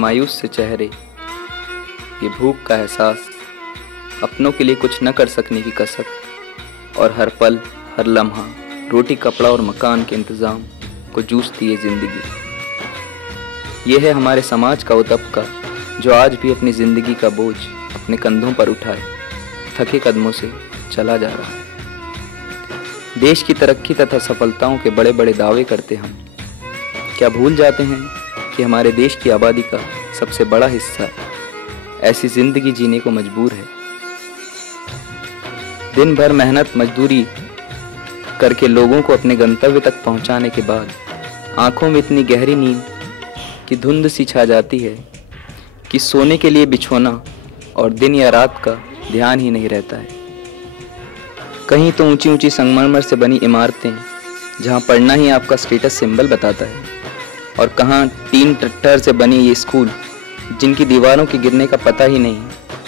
मायूस से चेहरे, ये भूख का एहसास, अपनों के लिए कुछ न कर सकने की कसक, और हर पल हर लम्हा रोटी कपड़ा और मकान के इंतज़ाम को जूझती है ज़िंदगी। ये है हमारे समाज का वो तबका जो आज भी अपनी ज़िंदगी का बोझ अपने कंधों पर उठाए थके कदमों से चला जा रहा है। देश की तरक्की तथा सफलताओं के बड़े बड़े दावे करते हम क्या भूल जाते हैं कि हमारे देश की आबादी का सबसे बड़ा हिस्सा ऐसी ज़िंदगी जीने को मजबूर है। दिन भर मेहनत मजदूरी करके लोगों को अपने गंतव्य तक पहुंचाने के बाद आंखों में इतनी गहरी नींद की धुंध सी छा जाती है कि सोने के लिए बिछोना और दिन या रात का ध्यान ही नहीं रहता है। कहीं तो ऊंची ऊंची संगमरमर से बनी इमारतें जहां पढ़ना ही आपका स्टेटस सिंबल बताता है, और कहां टीन टट्टर से बनी ये स्कूल जिनकी दीवारों के गिरने का पता ही नहीं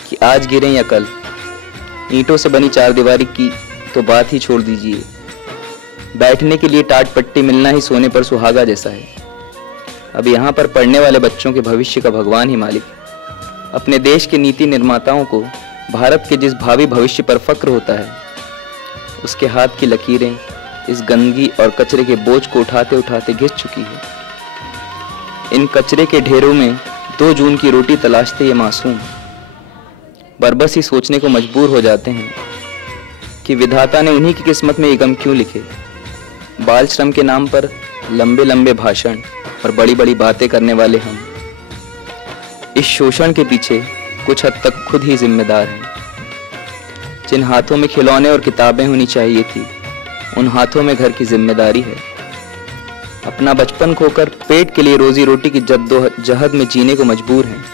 कि आज गिरें या कल। ईंटों से बनी चारदीवारी की तो बात ही छोड़ दीजिए, बैठने के लिए टाट पट्टी मिलना ही सोने पर सुहागा जैसा है। अब यहाँ पर पढ़ने वाले बच्चों के भविष्य का भगवान ही मालिक है। अपने देश के नीति निर्माताओं को भारत के जिस भावी भविष्य पर फक्र होता है, उसके हाथ की लकीरें इस गंदगी और कचरे के बोझ को उठाते उठाते घिस चुकी है। इन कचरे के ढेरों में 2 जून की रोटी तलाशते ये मासूम बरबस ही सोचने को मजबूर हो जाते हैं कि विधाता ने उन्हीं की किस्मत में ये गम क्यों लिखे। बाल श्रम के नाम पर लंबे लंबे भाषण और बड़ी बड़ी बातें करने वाले हम इस शोषण के पीछे कुछ हद तक खुद ही जिम्मेदार हैं। जिन हाथों में खिलौने और किताबें होनी चाहिए थी, उन हाथों में घर की जिम्मेदारी है। अपना बचपन खोकर पेट के लिए रोजी रोटी की जद्दोजहद में जीने को मजबूर हैं।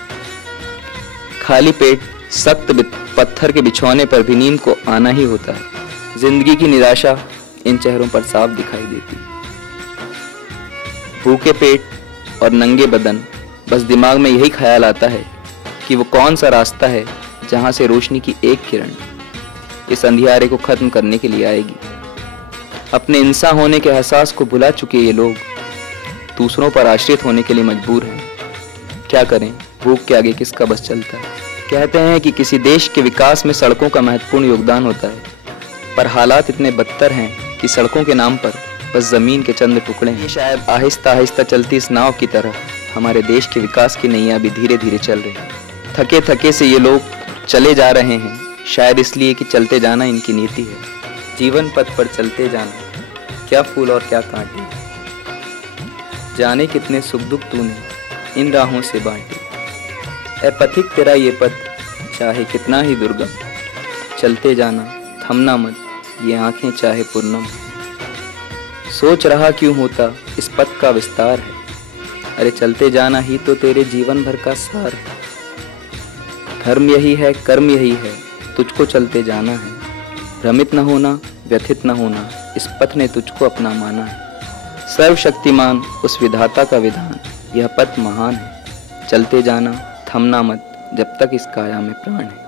खाली पेट सख्त पत्थर के बिछौने पर भी नींद को आना ही होता है। जिंदगी की निराशा इन चेहरों पर साफ दिखाई देती। भूखे पेट और नंगे बदन, बस दिमाग में यही ख्याल आता है कि वो कौन सा रास्ता है जहां से रोशनी की एक किरण इस अंधियारे को खत्म करने के लिए आएगी। अपने इंसान होने के एहसास को भुला चुके ये लोग दूसरों पर आश्रित होने के लिए मजबूर हैं। क्या करें, भूख के आगे किसका बस चलता है। कहते हैं कि किसी देश के विकास में सड़कों का महत्वपूर्ण योगदान होता है, पर हालात इतने बदतर हैं कि सड़कों के नाम पर बस जमीन के चंद टुकड़े हैं। शायद आहिस्ता आहिस्ता चलती इस नाव की तरह हमारे देश के विकास की नैया भी धीरे धीरे चल रही है। थके थके से ये लोग चले जा रहे हैं, शायद इसलिए कि चलते जाना इनकी नीति है। जीवन पथ पर चलते जाना, क्या फूल और क्या कांटे, जाने कितने सुख दुख तूने इन राहों से बांटे। ऐ पथिक तेरा ये पथ चाहे कितना ही दुर्गम, चलते जाना थमना मत ये आंखें चाहे पूर्णम। सोच रहा क्यों होता इस पथ का विस्तार है, अरे चलते जाना ही तो तेरे जीवन भर का सार है। धर्म यही है, कर्म यही है, तुझको चलते जाना है। भ्रमित न होना, व्यथित न होना, इस पथ ने तुझको अपना माना है। सर्वशक्तिमान उस विधाता का विधान, यह पथ महान है। चलते जाना थमना मत जब तक इस काया में प्राण है।